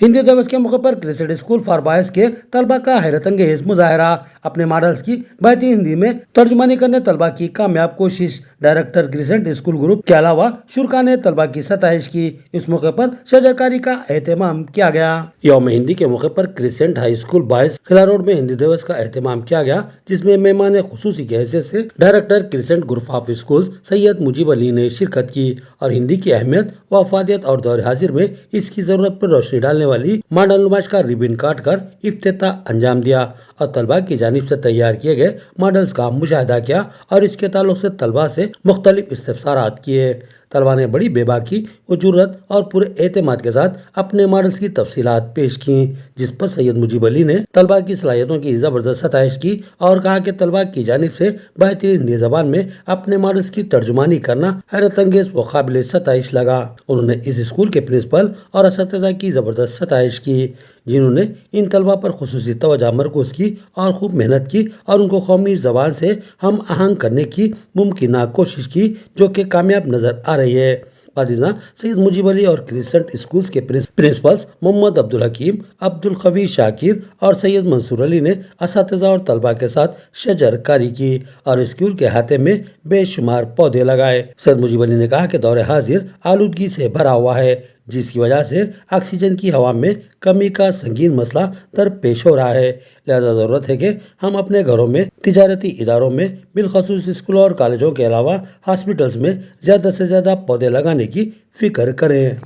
हिंदी दिवस के मौके पर क्रिसेंट स्कूल फॉर बॉयज के तलबा का हैरत अंगेज मुजाहरा। अपने मॉडल्स की बेहतरीन हिंदी में तर्जुमानी करने तलबा की कामयाब कोशिश। डायरेक्टर क्रिसेंट स्कूल ग्रुप के अलावा शुरा ने तलबा की सताइश की। इस मौके पर शजरकारी का एहतमाम किया गया। यौम हिंदी के मौके पर क्रिसेंट हाई स्कूल बॉयज खिला रोड में हिंदी दिवस का एहतमाम किया गया, जिसमें मेहमान खुसूसी की हैसियत से director Crescent group of school Syed Mujeeb Ali ने शिरकत की और हिंदी की अहमियत व अफादियत और दौर हाजिर में इसकी जरूरत पर रोशनी डालने वाली मॉडल नुमाइश का रिबन काट कर इफ्तिताह अंजाम दिया और तलबा की जानिब से तैयार किए गए मॉडल्स का मुशाहिदा किया और इसके ताल्लुक से तलबा से मुख्तलिफ इस्तिफसारात किए। तलबा ने बड़ी बेबाकी व जुर्रत और पूरे एतमाद के साथ अपने मॉडल्स की तफसीलात पेश की, जिस पर सैयद मुजीब अली ने तलबा की सलाहियतों की जबरदस्त सताइश की और कहा कि तलबा की जानिब से बेहतरीन हिंदी जबान में अपने मॉडल्स की तर्जुमानी करना हैरत अंगेज व काबिल सताइश लगा। उन्होंने इस स्कूल के प्रिंसिपल और असतिज़ा की जबरदस्त सताइश की, जिन्होंने इन तलबा पर खुसूसी तवज्जो मरकूज की और खूब मेहनत की और उनको कौमी जबान से हम आहंग करने की मुमकिन कोशिश की, जो कि कामयाब नजर आ रही है। सैयद मुजीब अली और क्रिसेंट स्कूल्स के प्रिंसिपल्स मोहम्मद अब्दुल हकीम, अब्दुल कवी शाकिर और सैयद मंसूर अली ने असतिज़ा और तलबा के साथ शजरकारी की और स्कूल के अहाते में बेशुमार पौधे लगाए। सैयद मुजीब अली ने कहा कि दौर हाजिर आलूदगी से भरा हुआ है, जिसकी वजह से ऑक्सीजन की हवा में कमी का संगीन मसला दरपेश हो रहा है। लिहाजा जरूरत है कि हम अपने घरों में, तिजारती इदारों में, बिलखसूस स्कूलों और कॉलेजों के अलावा हॉस्पिटल्स में ज्यादा से ज्यादा पौधे लगाने की फिक्र करें।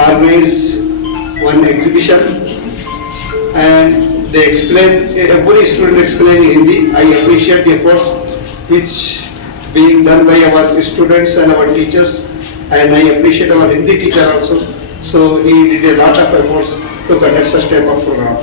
organize one exhibition and they explain, every student explain in Hindi. I appreciate the efforts which being done by our students and our teachers, and I appreciate our Hindi teacher also. So he did a lot of efforts to conduct such type of program.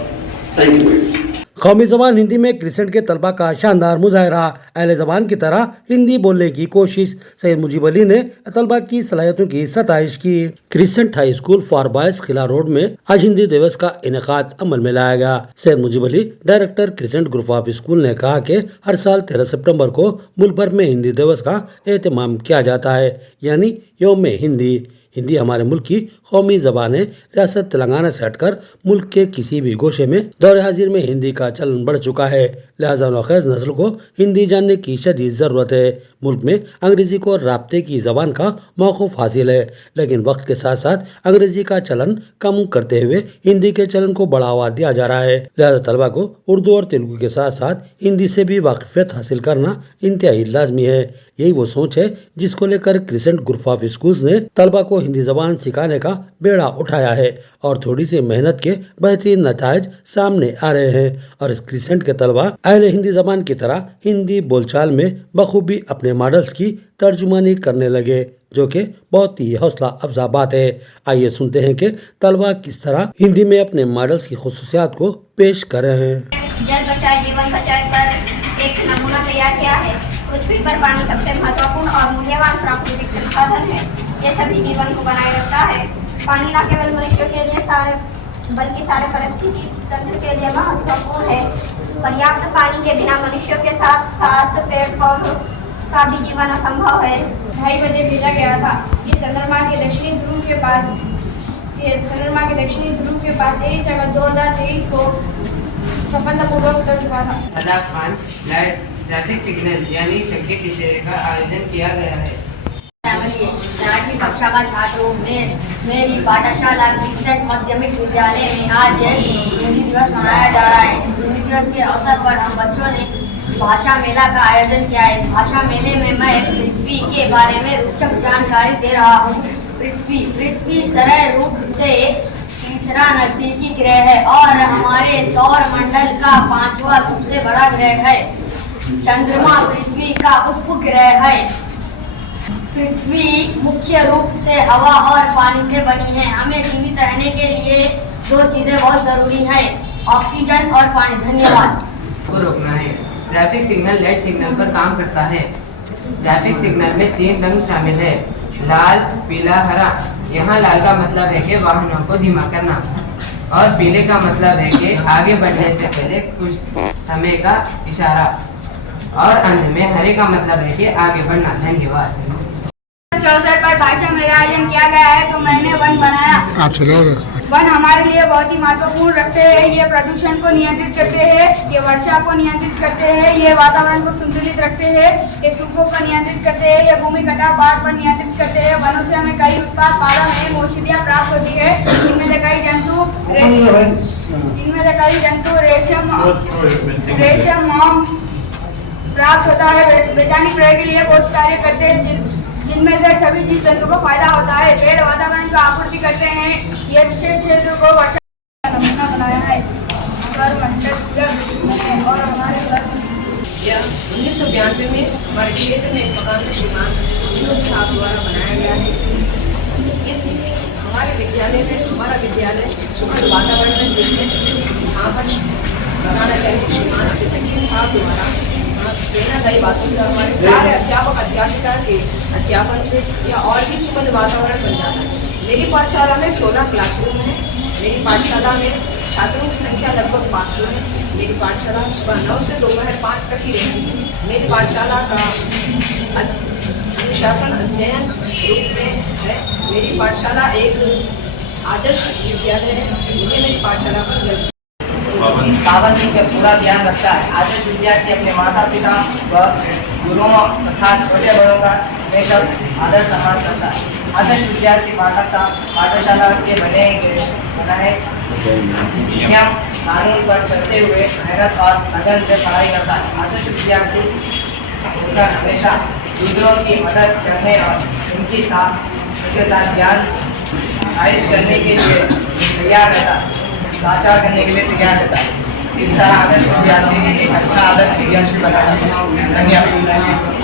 Thank you very much. कौमी जबान हिंदी में crescent के तलबा का शानदार मुजाहरा, अहले जबान की तरह हिंदी बोलने की कोशिश। सैयद मुजीब अली ने तलबा की सलाहियतों की सताइश की। Crescent high school for boys खिला रोड में आज हिंदी दिवस का इनेकाद अमल में लाया गया। Syed Mujeeb Ali director Crescent group of school ने कहा कि हर साल 13 सितंबर को मुल्क भर में हिंदी दिवस का एहतमाम किया जाता है, यानी यौम हिंदी। हिंदी हमारे मुल्क की कौमी ज़बान है। रियासत तेलंगाना से हटकर मुल्क के किसी भी गोशे में दौर हाजिर में हिंदी का चलन बढ़ चुका है। लिहाजा नौखेज़ नस्ल को हिंदी जानने की शदीद ज़रूरत है। मुल्क में अंग्रेज़ी को राब्ते की ज़बान का मौक़ूफ़ हासिल है, लेकिन वक्त के साथ साथ अंग्रेज़ी का चलन कम करते हुए हिंदी के चलन को बढ़ावा दिया जा रहा है। लिहाजा तलबा को उर्दू और तेलुगु के साथ साथ हिंदी से भी वाक़िफ़ियत हासिल करना इंतहाई लाजमी है। यही वो सोच है जिसको लेकर क्रिसेंट ग्रुप ऑफ स्कूल्स ने तलबा को हिंदी जबान सिखाने का बेड़ा उठाया है और थोड़ी सी मेहनत के बेहतरीन नताइज सामने आ रहे हैं और इस क्रिसेंट के तलबा अहले हिंदी जबान की तरह हिंदी बोलचाल में बखूबी अपने मॉडल्स की तर्जुमानी करने लगे, जो कि बहुत ही हौसला अफजा बात है। आइए सुनते हैं कि तलबा किस तरह हिंदी में अपने मॉडल्स की खुसूसियात को पेश कर रहे हैं। जल बचाए जीवन बचाए पर एक नमूना तैयार किया है। पृथ्वी पर पानी सबसे महत्वपूर्ण और मूल्यवान प्राकृतिक संसाधन है। ये सभी जीवन को बनाए रखता है। पानी न केवल मनुष्य के लिए बल्कि सारे परिस्थिति तंत्र के लिए महत्वपूर्ण है। पर्याप्त पानी के बिना मनुष्यों के साथ साथ पेड़ पौधों का भी जीवन असंभव है। 2:30 बजे भेजा गया था। ये चंद्रमा के दक्षिणी ध्रुव के पास 23 अगस्त 2023 को सफलतापूर्वक उतर चुका था। ट्रैफिक सिग्नल यानी संकेत इशारे का आयोजन किया गया है। 8वीं कक्षा का छात्रों में मेरी पाठशाला क्रिसेंट माध्यमिक विद्यालय में आज हिंदी दिवस मनाया जा रहा है। इस हिंदी दिवस के अवसर पर हम बच्चों ने भाषा मेला का आयोजन किया है। भाषा मेले में मैं पृथ्वी के बारे में रोचक जानकारी दे रहा हूँ। पृथ्वी सरल रूप से तीसरा नजदीकी ग्रह है और हमारे सौर मंडल का 5वां सबसे बड़ा ग्रह है। चंद्रमा पृथ्वी का उपग्रह है। पृथ्वी मुख्य रूप से हवा और पानी से बनी है। हमें जीवित रहने के लिए 2 चीजें बहुत जरूरी है, ऑक्सीजन और पानी। धन्यवाद। को रोकना है। ट्रैफिक सिग्नल लाइट सिग्नल पर काम करता है। ट्रैफिक सिग्नल में 3 रंग शामिल है, लाल, पीला, हरा। यहाँ लाल का मतलब है कि वाहनों को धीमा करना और पीले का मतलब है कि आगे बढ़ने से पहले कुछ समय का इशारा, और अंत में हरे का मतलब है कि आगे बढ़ना। धन्यवाद। के अवसर पर भाषण में आयोजन किया गया है तो मैंने वन बनाया। वन हमारे लिए बहुत ही महत्वपूर्ण रखते हैं। ये प्रदूषण को नियंत्रित करते हैं, ये वर्षा को नियंत्रित करते हैं, ये वातावरण को संतुलित रखते हैं, ये सूखों को नियंत्रित करते हैं, ये भूमि कटाव बाढ़ पर नियंत्रित करते हैं। वनों से हमें कई उत्पाद पादप एवं औषधियाँ प्राप्त होती है। इनमें से कई जंतु रेशम मोम प्राप्त होता है। वैज्ञानिक प्रयोग के लिए बहुत कार्य करते हैं जिनमें से सभी जीव जंतु को फायदा होता है। पेड़ वातावरण को आपूर्ति करते हैं। ये विशेष क्षेत्र को वर्षा का नमूना बनाया है और हमारे 1992 में हमारे क्षेत्र में एक मकान श्रीमान विनोद साहब द्वारा बनाया गया है। इस हमारे विद्यालय में हमारा विद्यालय सुखद वातावरण में स्थित है। यहाँ पर बनाना चाहिए श्रीमान अब्दुल साहब द्वारा प्रेरणादायी बातों से हमारे सारे अध्यापक अध्यापिका के अध्यापन से या और भी सुखद वातावरण बन जाता है। मेरी पाठशाला में 16 क्लासरूम है। मेरी पाठशाला में छात्रों की संख्या लगभग 500 है। मेरी पाठशाला सुबह 9 से दोपहर 5 तक ही रहती है। मेरी पाठशाला का अनुशासन अध्ययन रूप में है। मेरी पाठशाला एक आदर्श विद्यालय है। मुझे मेरी पाठशाला पर गर्व। पाबंदी का पूरा ध्यान रखता है। आदर्श विद्यार्थी अपने माता पिता व गुरुओं तथा छोटे बड़ों का हमेशा आदर सम्मान करता है। आदर्श विद्यार्थी पाठशाला के बनाए नियम कानून पर चलते हुए मेहनत और लगन से पढ़ाई करता है। आदर्श विद्यार्थी होकर हमेशा दूसरों की मदद करने और उनके साथ ज्ञान साझा करने के लिए तैयार रहता है। साझा करने के लिए तैयार रहता है। इस तरह आदर्श विद्यार्थी एक अच्छा आदर्श विद्यार्थी बनाना है। धन्यवाद।